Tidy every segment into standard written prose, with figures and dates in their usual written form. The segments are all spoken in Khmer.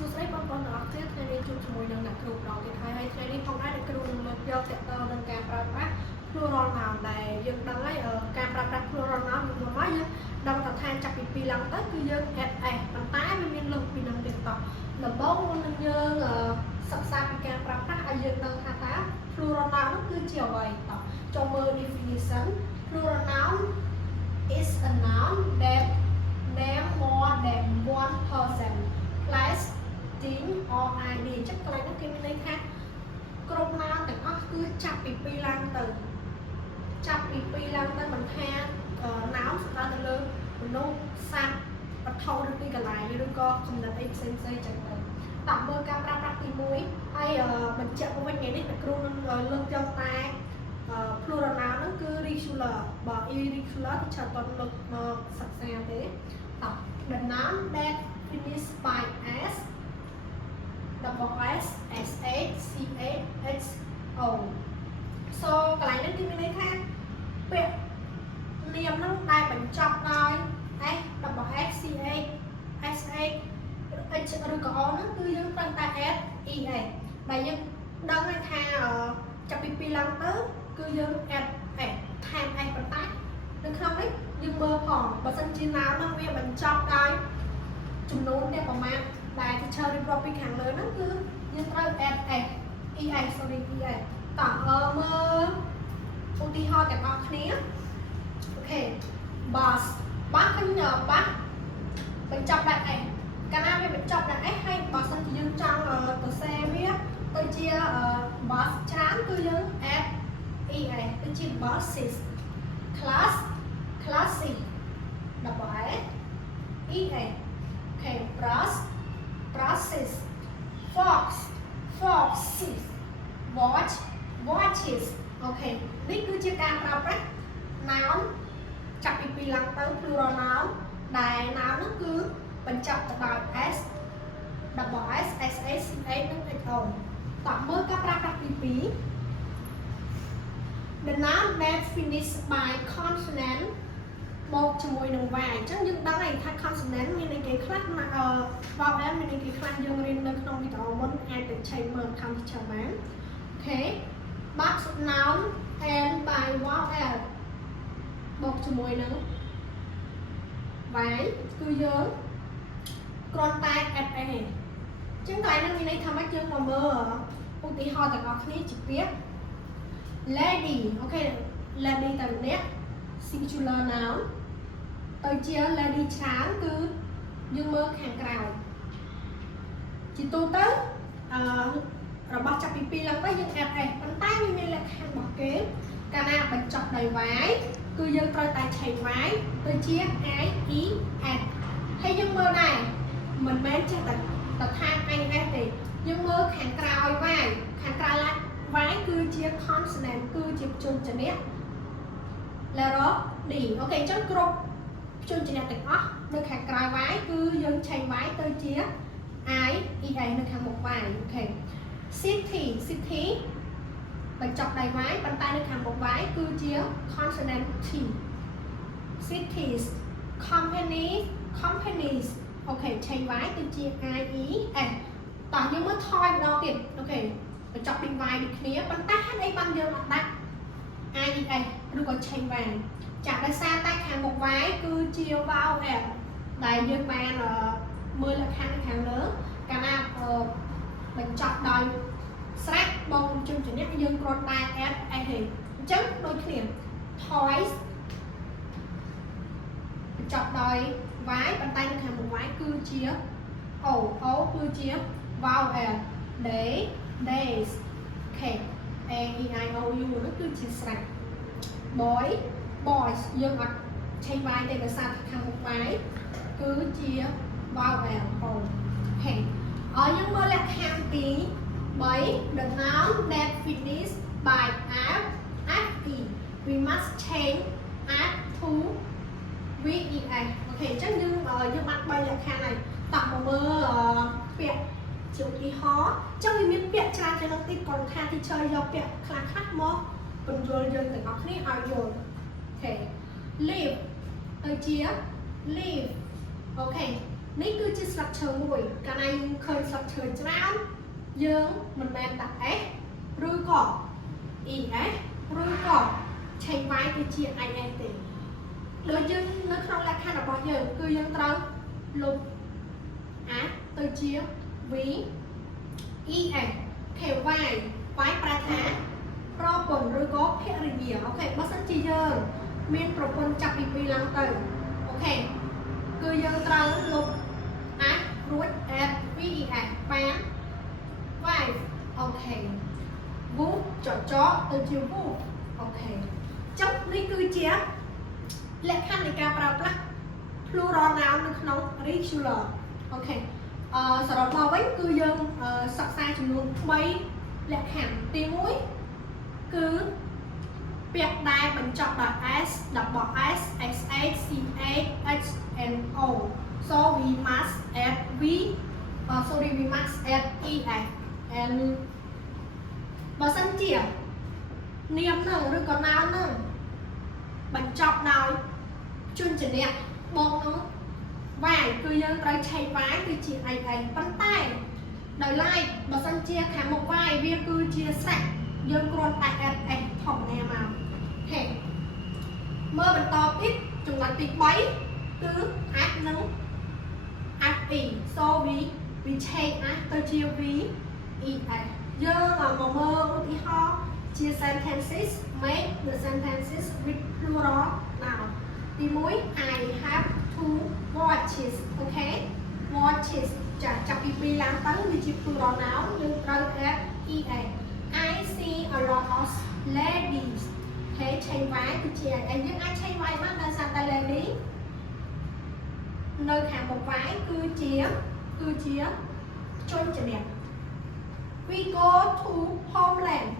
សួស្តីបងប្អូនទាំងអស់គ្នាថ្ងៃនេះជួបជាមួយនឹងអ្នកគ្រូប្រងទៀតហើយថ្ងៃនេះផងដែរអ្នកគ្រូនឹងលើកយកតកតនឹងការប្រើប្រាស់ plural noun ដែលយើងដឹងហើយការប្រើប្រាស់ plural noun ពីមុនមកយើងដឹងថាចាប់ពី2ឡើងទៅគឺយើង add s ប៉ុន្តែវាមានលើសពីនឹងទៀតតោះដំបូងមុននឹងយើងសិក្សាពីការប្រើប្រាស់ឲ្យយើងដឹងថាតើ plural noun នោះគឺជាអ្វីតោះចូលមើល definition plural noun is a noun that name more than one person place thing or idea ចឹងកន្លែងនោះគេមានន័យថាគ្រប់ណាទាំងអស់គឺចាប់ពី2ឡើងទៅចាប់ពី2ឡើងទៅមិនថាណៅស្ដាប់ទៅលើមនុស្សសត្វវត្ថុឬទីកន្លែងឬក៏កំណត់អីផ្សេងៗចឹងទៅតាមមើលការប្រើប្រាស់ទី1ហើយបញ្ជាក់វិញថ្ងៃនេះអ្នកគ្រូនឹងលើកយកតែ plural noun ហ្នឹងគឺ regular បើ irregular thì chẳng toàn lực sạch sẽ thế tập the noun that finish by s double s s h c h h o so កន្លែងនេះគឺមានន័យថាពាក្យនាមហ្នឹងដែលបញ្ចប់ដោយ s double s c h s h h ឬក៏ o ហ្នឹងគឺយើងត្រូវតែ s e s ដែលយើងដឹងថាចាប់ពី2ឡើងទៅគឺយើង add s ថែម s ប៉ុន្តែនៅក្នុងនេះយើងមើលផងបើសិនជាណានោះវាបញ្ចប់ដោយចំនួនតែប្រមាណដែល teacher រៀបរាប់ពីខាងលើហ្នឹងគឺយើងត្រូវ add s es sorry es តោះមើលឧទាហរណ៍ទាំងអស់គ្នាអូខេ bus ឃើញ bus បញ្ចប់ដោយ s កាលណាវាបញ្ចប់ដោយ s ហើយបើសិនជាយើងចង់ទៅសេវាទៅជា bus ច្រើនគឺយើង add es ទៅជា buses class classy double s es អូខេ brush brushes fox foxes watch watches អូខេនេះគឺជាការប្រើប្រាស់ noun ចាប់ពី2ឡើងទៅ plural noun ដែល noun នោះគឺបញ្ចប់ទៅដោយ s double s s h c h និង h o តោះមើលការប្រើប្រាស់ទី2 the noun that finish by consonant បូកជាមួយនឹង y អញ្ចឹងយើងដឹងហើយថា consonant មានន័យគេខ្លះvowel មានន័យគេខ្លះយើងរៀននៅក្នុងវីដេអូមុនអាចទៅឆែកមើល count teacher បានអូខេ but noun end by vowel បូកជាមួយនឹង y គឺយើងគ្រាន់តែ add s ទេអញ្ចឹងកន្លែងនេះមានន័យថាម៉េចយើងមកមើលឧទាហរណ៍ទាំងអស់គ្នាជាពាក្យ lady អូខេ lady តែម្នាក់ singular noun ទៅជា lady ច្រើនគឺយើងមើលខាងក្រៅជាទូទៅរបស់ចាប់ពី2ឡើងទៅយើង add s ប៉ុន្តែវាមានលក្ខខណ្ឌរបស់គេកាលណាបញ្ចប់ដោយ y គឺយើងត្រូវតែឆែក y ទៅជា i e s ហើយយើងមើលដែរមិនមែនចេះតែថា i s ទេយើងមើលខាងក្រោយ y ខាងក្រៅ y គឺជា consonant គឺជាព្យញ្ជនៈ letter d អូខេអញ្ចឹងគ្រប់ព្យញ្ជនៈទាំងអស់នៅខាងក្រៅ y គឺយើងឆែក y ទៅជា i e s នៅខាងមុខ y អូខេ city city បញ្ចប់ដោយ y ប៉ុន្តែនៅខាងមុខ y គឺជា consonant t cities company companies អូខេឆែក y ទៅជា i e s តោះយើងមើលថយម្ដងទៀតអូខេបញ្ចប់ពី y ដូចគ្នាប៉ុន្តែហេតុអីបានយើងអត់ដាក់ i e s ឬក៏ឆែក y ចាក់ដោយសារតែខាងមុខ y គឺជា vowel ដែលយើងបានមើលលក្ខខណ្ឌនៅខាងលើកាលណាបញ្ចប់ដោយស្រេចបងជុំជំនះយើងគ្រាន់តែ add s ទេអញ្ចឹងដូចគ្នា toys បញ្ចប់ដោយ y ប៉ុន្តែនៅខាងមុខ y គឺជា o គឺជា vowel day days អូខេ a e i o u នោះគឺជាស្រេច boy boys យើងអត់ឆែក y ទេដោយសារខាងមុខ y គឺជា vowel o អូខេយើងមើលលក្ខខណ្ឌទី3 the noun that finish by f fe we must change f to ves អូខេអញ្ចឹងយើងបាន3លក្ខខណ្ឌហើយតោះមកមើលពាក្យជាឧទាហរណ៍អញ្ចឹងវាមានពាក្យច្រើនជាងនោះទៀតគាត់ថា teacher យកពាក្យខ្លះមកបញ្យល់យើងទាំងអស់គ្នាឲ្យយល់អូខេ live ទៅជា live អូខេ នេះគឺជា structure មួយកាលណាយើងឃើញ structure ច្រើនយើងមិនមែនដាក់ S ឬក៏ ES ឬក៏ឆេង Y គឺជា IS ទេដូចយើងនៅក្នុងលក្ខខណ្ឌរបស់យើងគឺយើងត្រូវលុប A ទៅជា V ES ខេ Y ប្រែថាប្រពន្ធឬក៏ភរិយាអូខេបើសិនជាយើងមានប្រពន្ធចាប់ពី2ឡើងទៅអូខេគឺយើងត្រូវលុប A រួច S VES បាន wife អូខេ wolf ចចទៅជា wolf អូខេចុះនេះគឺជាលក្ខខណ្ឌនៃការប្រើប្រាស់ plural noun នៅក្នុង regular អូខេសរុបមកវិញគឺយើងសិក្សាចំនួន3លក្ខខណ្ឌទី1គឺពាក្យដែលបញ្ចប់ដោយ s double s sh ch h and o so we must add we must add es and បើសិនជានាមនឹងឬក៏ noun នឹងបញ្ចប់ដោយជនជំនះបងនោះ y គឺយើងត្រូវឆែក y គឺជា ai ប៉ុន្តែដោយឡែកបើសិនជាខាងមុខ y វាគឺជាស្រេចយើងគ្រាន់តែ add s ធម្មតាមកហេមើលបន្តទៀតចំណុចទី3គឺ add និង add e so we change add ទៅជា v e s យើងមកមើលឧទាហរណ៍ជា sentences make the sentences with plural noun ទី1 I have two watches អូខេ watches ចាប់ពី2ឡើងទៅវាជា plural noun យើងត្រូវ add es I see a lot of ladies ហើយឆេង y គឺជា យើងអាចឆេង y បានដោយសារតែ lady នៅខាងមុខ y គឺជាជនជំនះ we go to homeland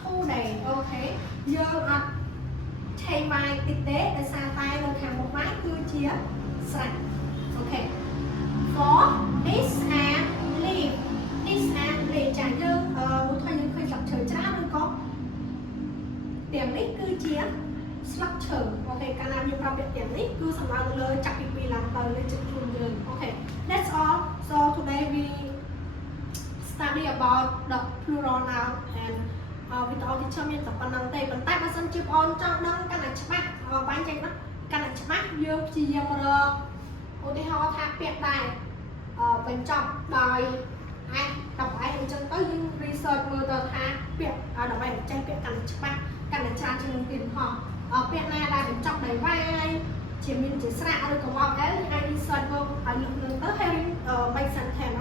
today អូខេយើងអត់ឆេង y តិចទេដោយសារតែនៅខាងមុខ y គឺជាស្រេចអូខេ for this and leave ចាយើងមួយថ្ងៃយើងឃើញស្លឹកឈើច្រើនឬក៏ទាំងនេះគឺជាស្លឹកឈើអូខេកាលណាយើងប្រើពាក្យទាំងនេះគឺសំដៅលើចាប់ពី2ឡើងទៅលើចិត្តខ្លួនយើងអូខេ that's all so today we study about the plural noun and without teacher មានតែប៉ុណ្្នឹងទេប៉ុន្តែបើសិនជាបងប្អូនចង់ដឹងកាន់តែច្បាស់បាញ់ចេញណាកាន់តែច្បាស់យើងព្យាយាមរកឧទាហរណ៍ថាពាក្យដែរបញ្ចប់ដោយដើម្បីអញ្ចឹងទៅយើង research មើលទៅថាពាក្យដើម្បីចេះពាក្យកាន់តែច្បាស់កាន់តែច្រើនជាងទៀតផងពាក្យណាដែលបញ្ចប់ដោយ y ជាមានជាស្រៈឬក៏ vowel យើងអាច research មកឲ្យលុបនឹងទៅហើយ make sentence